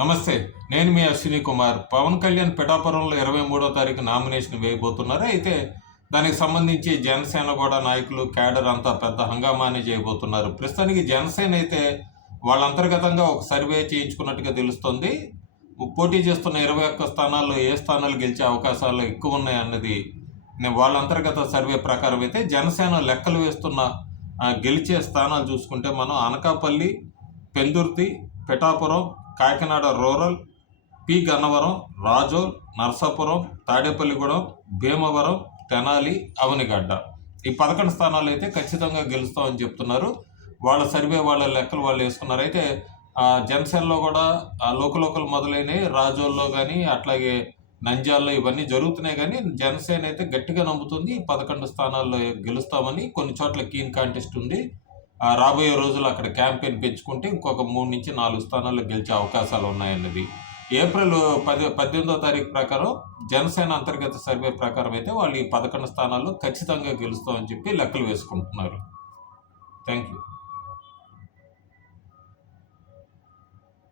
నమస్తే. నేను మీ అశ్విని కుమార్. పవన్ కళ్యాణ్ పిఠాపురంలో 23వ తారీఖు నామినేషన్ వేయబోతున్నారు. అయితే దానికి సంబంధించి జనసేన కూడా నాయకులు, క్యాడర్ అంతా పెద్ద హంగామానే చేయబోతున్నారు. ప్రస్తుతానికి జనసేన అయితే వాళ్ళ అంతర్గతంగా ఒక సర్వే చేయించుకున్నట్టుగా తెలుస్తోంది. పోటీ చేస్తున్న 21 స్థానాల్లో ఏ స్థానాలు గెలిచే అవకాశాలు ఎక్కువ ఉన్నాయన్నది వాళ్ళ అంతర్గత సర్వే ప్రకారం అయితే జనసేన లెక్కలు వేస్తున్న గెలిచే స్థానాలు చూసుకుంటే మనం అనకాపల్లి, పెందుర్తి, పిఠాపురం, కాకినాడ రూరల్, పి గన్నవరం, రాజోల్, నర్సాపురం, తాడేపల్లిగూడెం, భీమవరం, తెనాలి, అవనిగడ్డ ఈ 11 స్థానాలు అయితే ఖచ్చితంగా గెలుస్తామని చెప్తున్నారు. వాళ్ళ సర్వే వాళ్ళ లెక్కలు వాళ్ళు వేసుకున్నారు. అయితే జనసేనలో కూడా లోకల్ మొదలైనవి రాజోల్లో కానీ అట్లాగే నంద్యాలలో ఇవన్నీ జరుగుతున్నాయి. కానీ జనసేన అయితే గట్టిగా నమ్ముతుంది 11 స్థానాల్లో గెలుస్తామని. కొన్ని చోట్ల కీన్ కాంటెస్ట్ ఉంది. రాబోయే రోజులు అక్కడ క్యాంపెయిన్ పెంచుకుంటే ఇంకొక 3-4 స్థానాల్లో గెలిచే అవకాశాలు ఉన్నాయన్నది ఏప్రిల్ 18వ తారీఖు ప్రకారం జనసేన అంతర్గత సర్వే ప్రకారం అయితే వాళ్ళు ఈ 11 స్థానాల్లో ఖచ్చితంగా గెలుస్తామని చెప్పి లెక్కలు వేసుకుంటున్నారు. Thank you.